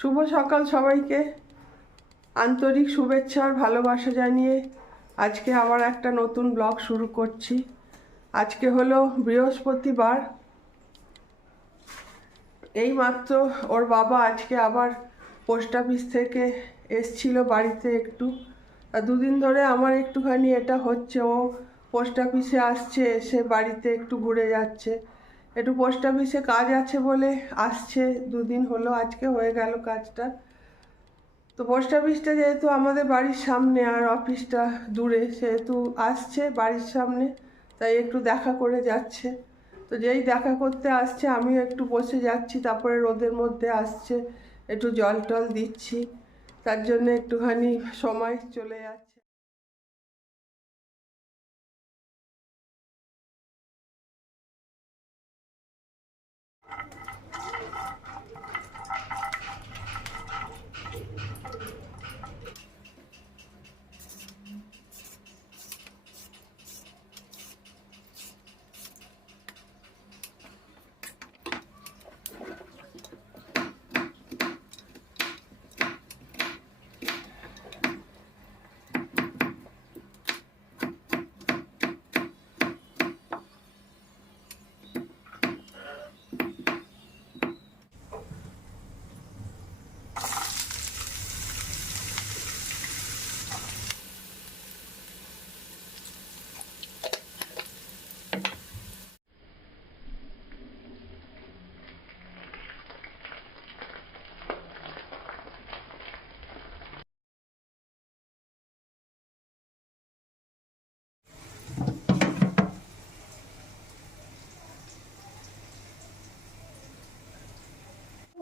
শুভ সকাল সবাইকে। আন্তরিক শুভেচ্ছা আর ভালোবাসা জানিয়ে আজকে আবার একটা নতুন ব্লগ শুরু করছি। আজকে হলো বৃহস্পতিবার। এই মাত্র ওর বাবা আজকে আবার পোস্ট অফিস থেকে এসছিল বাড়িতে একটু। দুদিন ধরে আমার একটুখানি এটা হচ্ছে, ও পোস্ট অফিসে আসছে, এসে বাড়িতে একটু ঘুরে যাচ্ছে। একটু পোস্ট অফিসে কাজ আছে বলে আসছে, দুদিন হলো আজকে হয়ে গেল কাজটা। তো পোস্ট অফিসটা যেহেতু আমাদের বাড়ির সামনে আর অফিসটা দূরে, সেহেতু আসছে বাড়ির সামনে, তাই একটু দেখা করে যাচ্ছে। তো যেই দেখা করতে আসছে, আমিও একটু বসে যাচ্ছি, তারপরে রোদের মধ্যে আসছে, একটু জল টল দিচ্ছি, তার জন্য একটুখানি সময় চলে যাচ্ছে।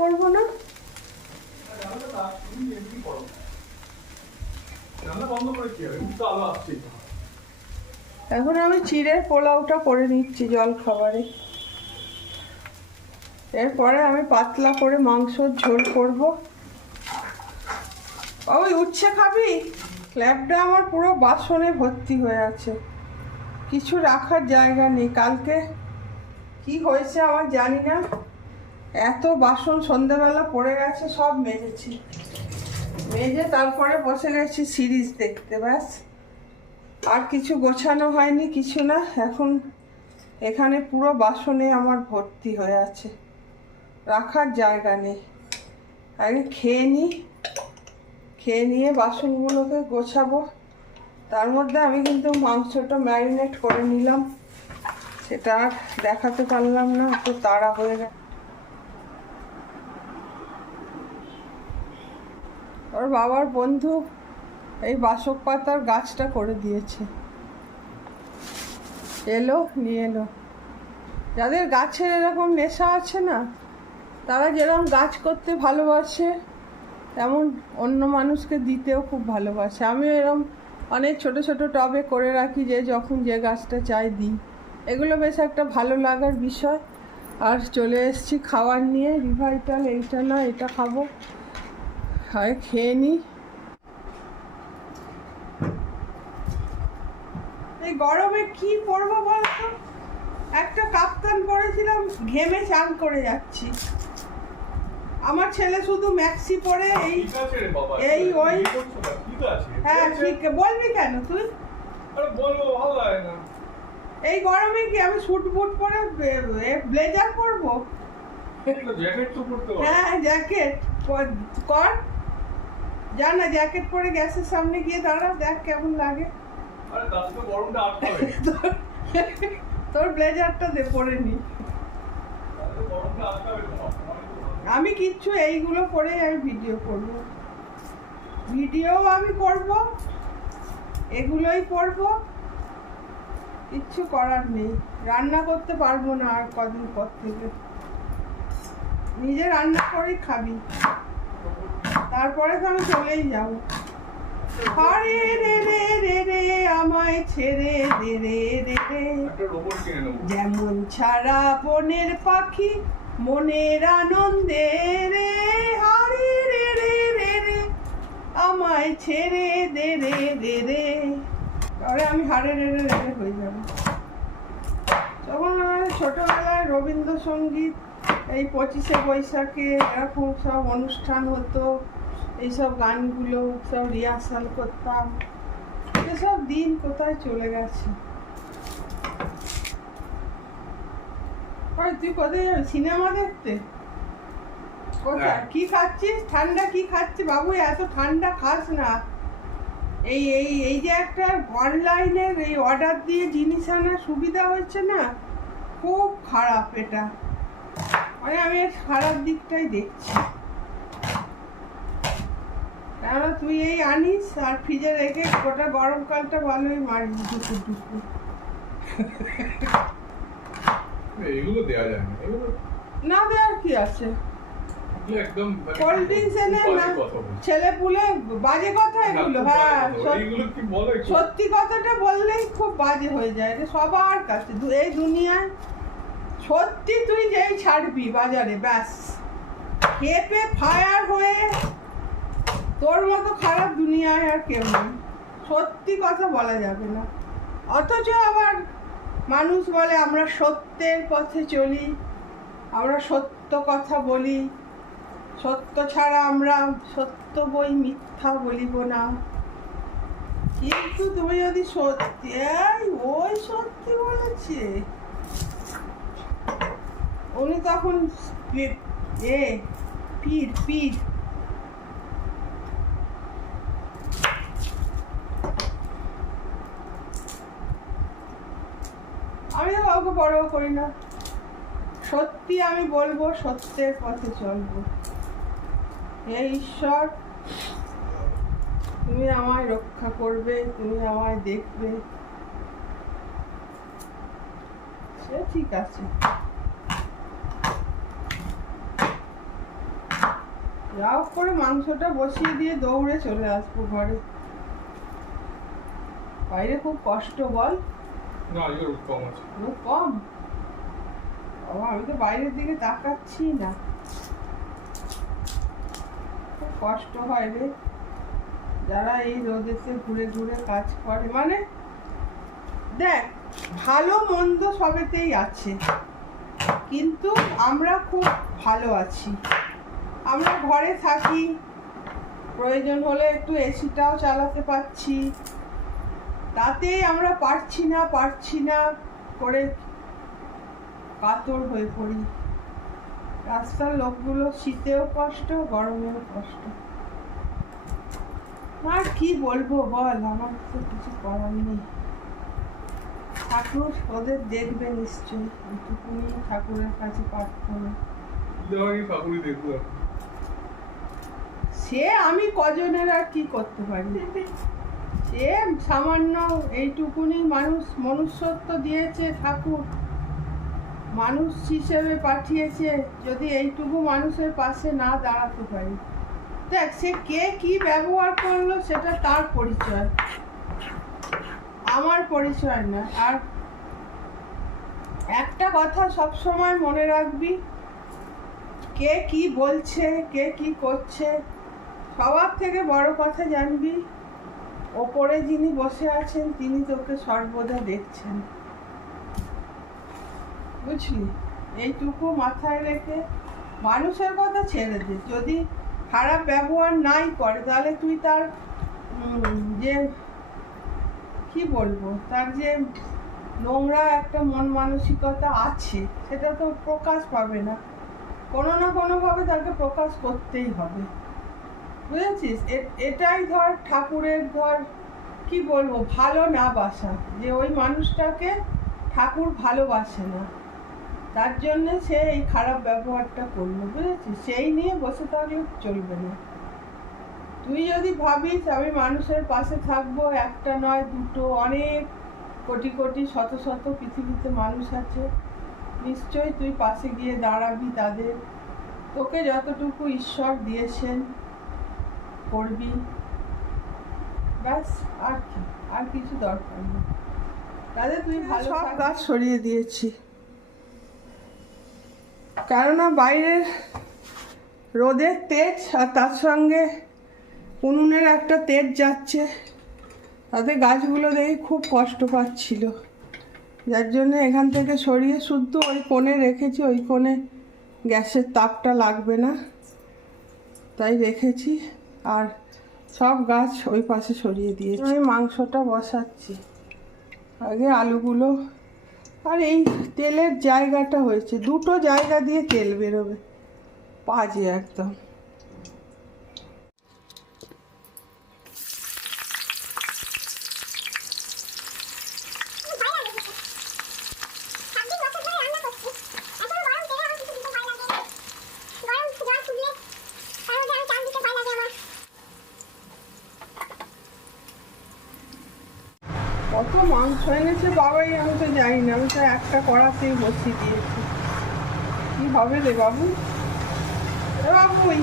করব না? এখন আমি চিড়ের পোলাওটা করে নিচ্ছি জল খাবারে। এরপরে আমি পাতলা করে মাংসর ঝোল করব। ওই উচ্ছে খাবি? ল্যাবটা আমার পুরো বাসনে ভর্তি হয়ে আছে। কিছু রাখার জায়গা নেই। কালকে কি হয়েছে আমার জানি না। এত বাসন সন্ধেবেলা পড়ে গেছে, সব মেজেছি। মেজে তারপরে বসে গেছি সিরিজ দেখতে, ব্যাস। আর কিছু গোছানো হয়নি, কিছু না। এখন এখানে পুরো বাসনে আমার ভর্তি হয়ে আছে। রাখার জায়গা নেই। আগে খেয়ে নিই খেয়ে নিয়ে বাসনগুলোকে গোছাবো। তার মধ্যে আমি কিন্তু মাংসটা ম্যারিনেট করে নিলাম। সেটা আর দেখাতে পারলাম না একটু তাড়া হয়ে গেল ওর বাবার বন্ধু এই বাসক পাতার গাছটা করে দিয়েছে। এলো, নিয়ে এলো। যাদের গাছের এরকম নেশা আছে না, তারা যেরকম গাছ করতে ভালোবাসে, তেমন অন্য মানুষকে দিতেও খুব ভালোবাসে। আমি এরকম অনেক ছোট ছোট টবে করে রাখি যে যখন যে গাছটা চাই দিই। এগুলো বেশ একটা ভালো লাগার বিষয়। আর চলে এসেছি খাবার নিয়ে। রিভাইটাল এইটা না, এটা খাব। খেয়ে নিই এই গরমে কি পরবো বলতো? একটা কাপ্তান পরেছিলাম ঘেমে চান করে যাচ্ছি। আমার ছেলে শুধু ম্যাক্সি পরে এই রে বাবা এই ওই হ্যাঁ ঠিক বলবি কেন তুই? এই গরমে কি আমি স্যুট বুট পরে ব্লেজার পরবো? জ্যাকেট তো পরতে পারো। হ্যাঁ জ্যাকেট কর। যা না জ্যাকেট পরে গ্যাসের সামনে গিয়ে দাঁড়া দেখ কেমন লাগে। তোর ব্লেজারটা দে পরে নি। আমি কিচ্ছু এইগুলো পরে আমি ভিডিও করব। ভিডিও আমি করব এগুলোই করব। কিচ্ছু করার নেই। রান্না করতে পারব না আর কদিন পর থেকে। নিজে রান্না করেই খাবি। তারপরে তো আমি চলেই যাব। আরে রে রে রে রে আমায় ছেড়ে দে রে রে রে। যেমন ছাড়া বনের পাখি মনের আনন্দে রে। হারে রে রে রে রে আমায় ছেড়ে দে রে রে রে। তাহলে আমি হারে রে রে রে হয়ে যাব। তখন ছোটবেলায় রবীন্দ্রসঙ্গীত এই পঁচিশে বৈশাখে এরকম সব অনুষ্ঠান হতো। এইসব গানগুলো সব রিহার্সাল করতাম। এসব দিন কোথায় চলে গেছে? তুই কোথায় যাবি? সিনেমা দেখতে? কোথায়? হ্যাঁ। কি খাচ্ছিস? ঠান্ডা কি খাচ্ছিস? বাবু এত ঠান্ডা খাস না। এই এই এই যে একটা অনলাইনের এই অর্ডার দিয়ে জিনিস আনার সুবিধা হচ্ছে না খুব খারাপ এটা। মানে আমি খারাপ দিকটাই দেখছি। তুই এই আনিস আর ফ্রিজে রেখে গোটা গরমকালটা ভালোই মারিস দুপুর দুপুর এগুলো দেওয়া যায় না এগুলো না দেওয়ার কি আছে? একদম মানে কোল্ড ড্রিঙ্কস এনে না বাজে কথা বলছে। ছেলে পুলে বাজে কথা এগুলো হ্যাঁ সত্যি- এইগুলো কথাটা বললেই খুব বাজে হয়ে যায় রে সবার কাছে এই দুনিয়ায় সত্যি তুই যেই ছাড়বি বাজারে ব্যাস। খেপে ফায়ার হয়ে তোর মতো খারাপ দুনিয়ায় আর কেউ নেই। সত্যি কথা বলা যাবে না। অথচ আবার মানুষ বলে, আমরা সত্যের পথে চলি, আমরা সত্য কথা বলি। সত্য ছাড়া আমরা সত্য বই মিথ্যা বলিব না। কিন্তু তুমি যদি সত্যি, এই ওই সত্যি বলেছে, উনি তখন এ, পীর পীর আমি তো কাউকে বড় করি না। সত্যি আমি বলব, সত্যের পথে চলবো। হে ঈশ্বর, তুমি আমায় রক্ষা করবে, তুমি আমায় দেখবে। সে ঠিক আছে। যা হোক করে মাংসটা বসিয়ে দিয়ে দৌড়ে চলে আসব ঘরে। বাইরে খুব কষ্ট, বল। আমি তো বাইরের দিকে তাকাচ্ছি না। খুব কষ্ট হয় রে। যারা এই রোদেতে ঘুরে ঘুরে কাজ করে মানে দেখ, ভালো মন্দ সবেতেই আছে। কিন্তু আমরা খুব ভালো আছি। আমরা ঘরে থাকি। প্রয়োজন হলে একটু এসিটাও চালাতে পারছি। তাতেই আমরা পারছি না পারছি না করে কাতর হয়ে পড়ি। রাস্তার লোকগুলো শীতেও কষ্ট গরমেও কষ্ট। আর কি বলব বল আমার তো কিছু করার নেই। ঠাকুর ওদের দেখবে নিশ্চয়ই এইটুকুনি ঠাকুরের কাছে প্রার্থনা। সে আমি কজনের আর কি করতে পারি? সে সামান্য এইটুকুনি মানুষ মনুষ্যত্ব দিয়েছে ঠাকুর। মানুষ হিসেবে পাঠিয়েছে যদি এইটুকু মানুষের পাশে না দাঁড়াতে পারি। দেখ, সে কে কি ব্যবহার করল সেটা তার পরিচয়। আমার পরিচয় না। আর একটা কথা সব সময় মনে রাখবি, কে কি বলছে, কে কি করছে, সবার থেকে বড় কথা জানবি ওপরে যিনি বসে আছেন, তিনি তোকে সর্বদা দেখছেন। বুঝলি? এইটুকু মাথায় রেখে মানুষের কথা ছেড়ে দে। যদি খারাপ ব্যবহার নাই করে, তাহলে তুই তার যে, কি বলব? তার যে নোংরা একটা মন মানসিকতা আছে, সেটা তো প্রকাশ পাবে না। কোনো না কোনোভাবে তাকে প্রকাশ করতেই হবে। বুঝেছিস? এটাই ধর ঠাকুরের ধর, কি বলব, ভালো না বাসা। যে ওই মানুষটাকে ঠাকুর ভালোবাসে না। তার জন্য সে এই খারাপ ব্যবহারটা করল, বুঝেছিস? সেই নিয়ে বসে থাকলে চলবে না। তুই যদি ভাবিস আমি মানুষের পাশে থাকব, একটা নয়, দুটো, অনেক কোটি কোটি, শত শত পৃথিবীতে মানুষ আছে, নিশ্চয়ই তুই পাশে গিয়ে দাঁড়াবি তাদের। তোকে যতটুকু ঈশ্বর দিয়েছেন করবি? ব্যাস আর কি আর কিছু দরকার নেই। তাহলে তুই ভালো সব গাছ সরিয়ে দিয়েছি। কেননা বাইরের রোদের তেজ আর তার সঙ্গে উনুনের একটা তেজ যাচ্ছে তাতে গাছগুলো দেখে খুব কষ্ট পাচ্ছিল। যার জন্য এখান থেকে সরিয়ে শুদ্ধ ওই কোণে রেখেছি ওই কোণে গ্যাসের তাপটা লাগবে না। তাই রেখেছি। আর সব গাছ ওই পাশে সরিয়ে দিয়েছি। আমি মাংসটা বসাচ্ছি। আগে আলুগুলো আর এই তেলের জায়গাটা হয়েছে। দুটো জায়গা দিয়ে তেল বেরোবে। পাজে একদম কত মাংস এনেছে বাবাই আমি তো জানি না আমি তো একটা কড়াতেই বসিয়ে দিয়েছি। কি হবে রে বাবু? বাবুই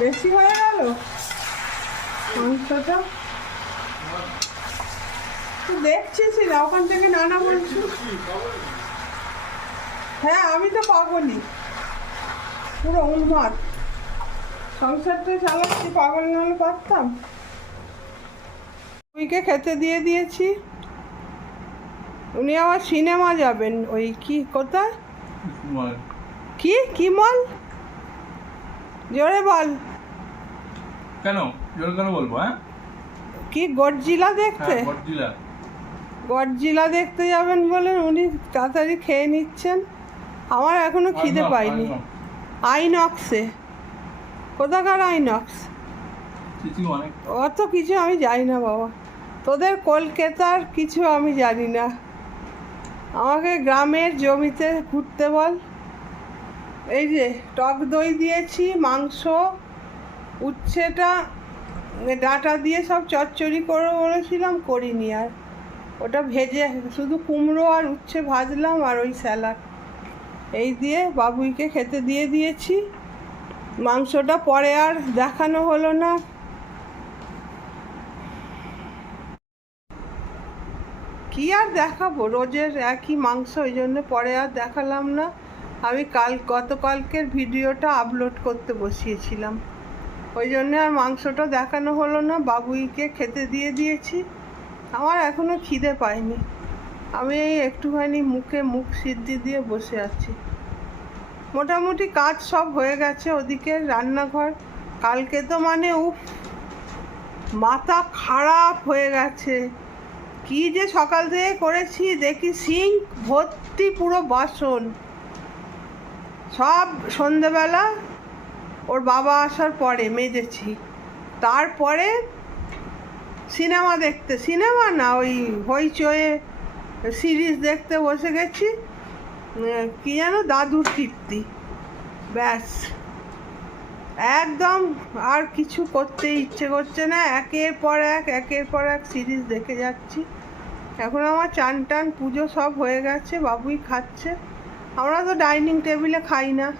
বেশি হয়ে গেল? মাংসটা? দেখছিস না ওখান থেকে নানা বলছি। হ্যাঁ আমি তো পাগলই পুরো উন্মাদ। সংসারটা চালাচ্ছি পাগল নাহলে পারতাম। উইকে খেতে দিয়ে দিয়েছি। উনি আবার সিনেমা যাবেন ওই কি কোথায়? কি? কি মল? জোরে বল। কেন? জোর কেন বলব হ্যাঁ? কি গডজিলা দেখতে? হ্যাঁ গডজিলা। গডজিলা দেখতে যাবেন বলে উনি তাড়াতাড়ি খেয়ে নিচ্ছেন। আমার এখনও খিদে পাইনি। আইনক্সে। কোথাকার আইনক্স অত কিছু আমি জানি না বাবা। তোদের কলকাতার কিছু আমি জানি না। আমাকে গ্রামের জমিতে ঘুরতে বল। এই যে টক দই দিয়েছি মাংস উচ্ছেটা ডাঁটা দিয়ে সব চচ্চড়ি করে বলেছিলাম করিনি আর। ওটা ভেজে শুধু কুমড়ো আর উচ্ছে ভাজলাম আর ওই স্যালাড। এই দিয়ে বাবুইকে খেতে দিয়ে দিয়েছি। মাংসটা পরে আর দেখানো হলো না। কি আর দেখাবো? রোজের একই মাংস, ওই জন্য পরে আর দেখালাম না। আমি কাল, গতকালকের ভিডিওটা আপলোড করতে বসিয়েছিলাম। ওই জন্য আর মাংসটা দেখানো হলো না, বাবুইকে খেতে দিয়ে দিয়েছি। আমার এখনও খিদে পাইনি আমি এই একটুখানি মুখে মুখ সিদ্ধি দিয়ে বসে আছি। মোটামুটি কাজ সব হয়ে গেছে ওদিকে রান্নাঘর। কালকে তো মানে উফ, মাথা খারাপ হয়ে গেছে। কি যে সকাল থেকে করেছি, দেখি সিঙ্ক ভর্তি পুরো বাসন। সব সন্ধেবেলা ওর বাবা আসার পরে মেজেছি। তারপরে সিনেমা দেখতে, সিনেমা না, ওই হইচয়ে সিরিজ দেখতে বসে গেছি। কি যেন দাদুর কীর্তি ব্যাস। একদম আর কিছু করতে ইচ্ছে করছে না। একের পর এক, একের পর এক সিরিজ দেখে যাচ্ছি। এখন আমার চান টান, পুজো সব হয়ে গেছে, বাবুই খাচ্ছে। আমরা তো ডাইনিং টেবিলে খাই না।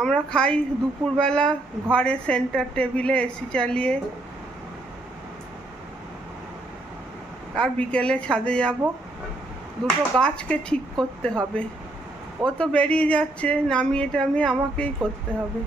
আমরা খাই দুপুরবেলা ঘরে সেন্টার টেবিলে এসি চালিয়ে। আর বিকেলে ছাদে যাব। দুটো গাছকে ঠিক করতে হবে। ও তো বেরিয়ে যাচ্ছে নামিয়ে টামিয়ে আমাকেই করতে হবে।